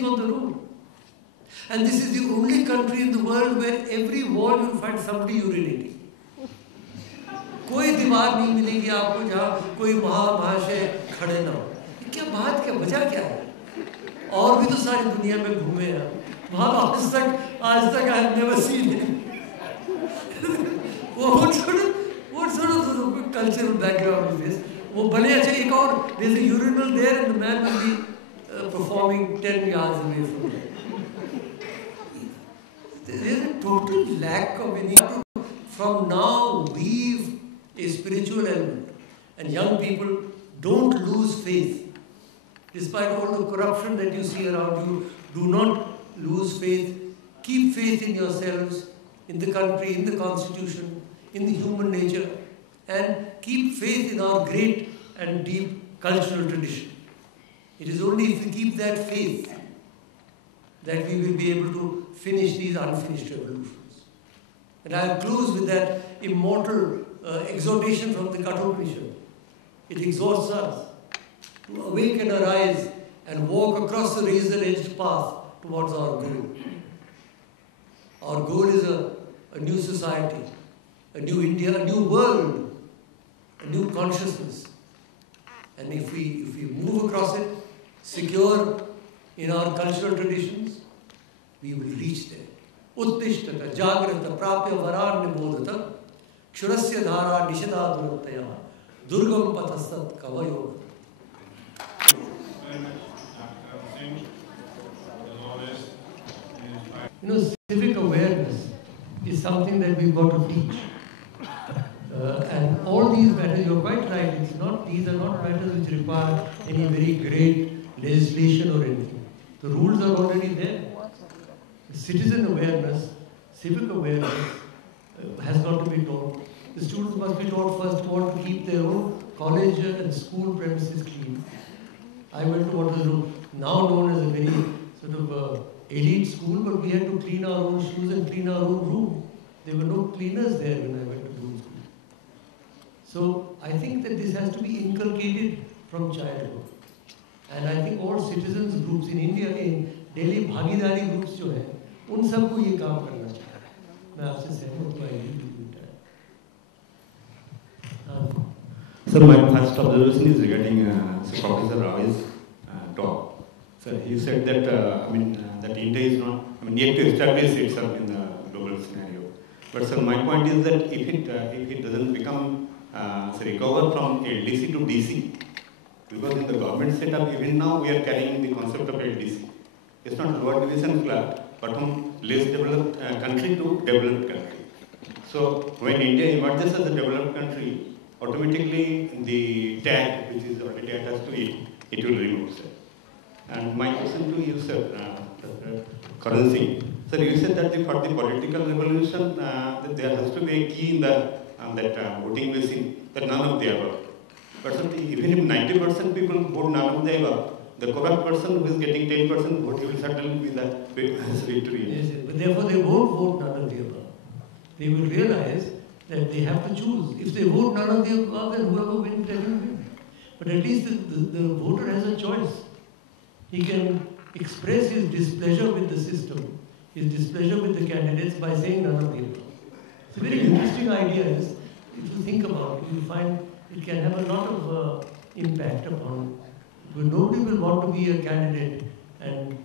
on the road. And this is the only country in the world where every wall you'll find somebody urinating. कोई दीवार नहीं मिलेगी आपको जहाँ कोई महाशय खड़े ना हो. क्या बात, क्या वजह क्या है? और भी तो सारी दुनिया में घूमे हैं. वहाँ आज तक I have never seen it. What sort of cultural background is this? वो बने अच्छा एक और, there's a urinal there and the man will be performing 10 yards away from there. There is a total lack of, we need to from now weave a spiritual element, and young people don't lose faith. Despite all the corruption that you see around you, do not lose faith. Keep faith in yourselves, in the country, in the constitution, in the human nature, and keep faith in our great and deep cultural tradition. It is only if we keep that faith that we will be able to finish these unfinished revolutions. And I'll close with that immortal exhortation from the Kathopanishad. It exhorts us to awaken our eyes and walk across the razor-edged path towards our goal. Our goal is a new society, a new India, a new world, a new consciousness. And if we move across it, secure in our cultural traditions, we will reach there. Uttishtaka jagrata prapya varanya bodhata kshurasya dhara nishada durataya durgam pathastat kavayo. Civic awareness is something that we've got to teach. And all these matters, you're quite right, these are not matters which require any very great legislation or anything. The rules are already there. Citizen awareness, civic awareness has got to be taught. The students must be taught first of all to keep their own college and school premises clean. I went to what is now known as a very sort of elite school, but we had to clean our own shoes and clean our own room. There were no cleaners there when I went to school. So I think that this has to be inculcated from childhood. And I think all citizens groups in India, in Delhi भागीदारी groups जो हैं, उन सबको ये काम करना चाहिए. मैं आपसे सहमत हूँ. Sir, my first observation is regarding Professor Ravi's talk. Sir, he said that that India is not yet to establish itself in the global scenario. But sir, my point is that if it doesn't become recover from LDC to DC, because in the government setup even now we are carrying the concept of LDC. It's not lower division class, but from less developed country to developed country. So when India emerges as a developed country, automatically the tag which is already attached to it, it will remove, sir. And my question to you, sir, Karan Singh. Sir, you said that for the political revolution, that there has to be a key in that voting machine, that none of the above. But sir, even if 90% people vote none of the above, the corrupt person who is getting 10% vote, he will certainly be the victory. Yes, but therefore they won't vote none of the above. They will realize that they have to choose. If they vote none of the above, then whoever wins, they will win. But at least the voter has a choice. He can express his displeasure with the system, his displeasure with the candidates by saying none of the above. It's a very interesting idea. If you think about it, you will find it can have a lot of impact upon. But nobody will want to be a candidate and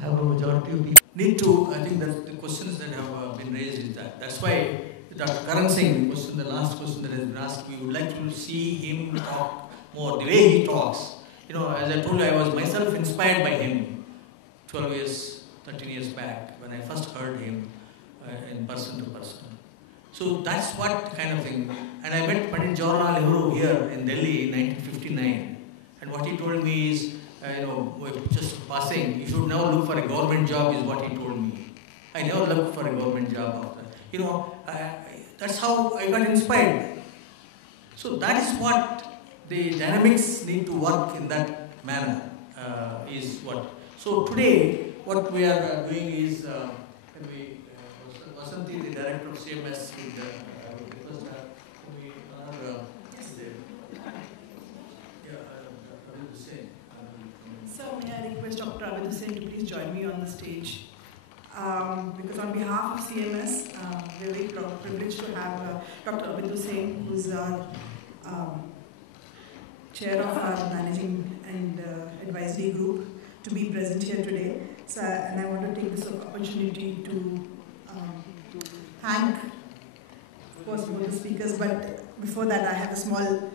have a majority of people. I think that the questions that have been raised is that. That's why Dr. Karan Singh, the last question that has been asked, we would like to see him talk more, the way he talks. As I told you, I was myself inspired by him 12 years, 13 years back when I first heard him in person to person. So that's what kind of thing. And I met Pandit Jawaharlal Nehru here in Delhi in 1959. And what he told me is, just passing, you should now look for a government job is what he told me. I never looked for a government job after. That's how I got inspired. So that is what the dynamics need to work in that manner is what. So today, what we are doing is, Vasanti, the director of CMS, So may I request Dr. Dr. Abid Hussain to please join me on the stage. Because on behalf of CMS, we're very privileged to have Dr. Abid Hussain, who's our chair of our managing and advisory group, to be present here today. So, and I want to take this opportunity to thank, of course, both the speakers, but before that I have a small...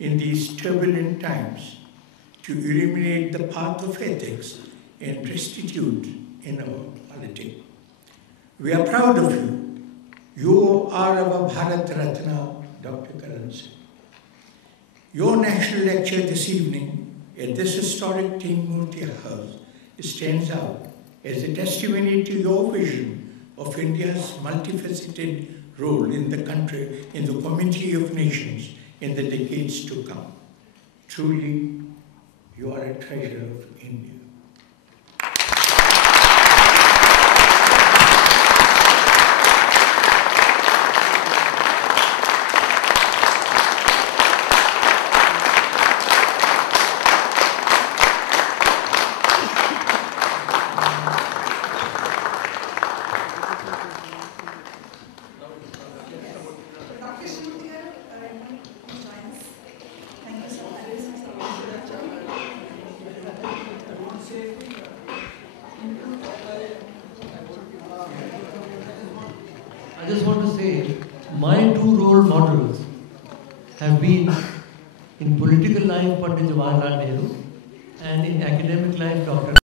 In these turbulent times, to illuminate the path of ethics and restitute in our polity. We are proud of you. You are our Bharat Ratna, Dr. Karan Singh. Your national lecture this evening at this historic Teen Murti House stands out as a testimony to your vision of India's multifaceted role in the country, in the community of nations in the decades to come. Truly, you are a treasure of India. I just want to say, my two role models have been in political life, Pandit Jawaharlal Nehru, and in academic life, Dr.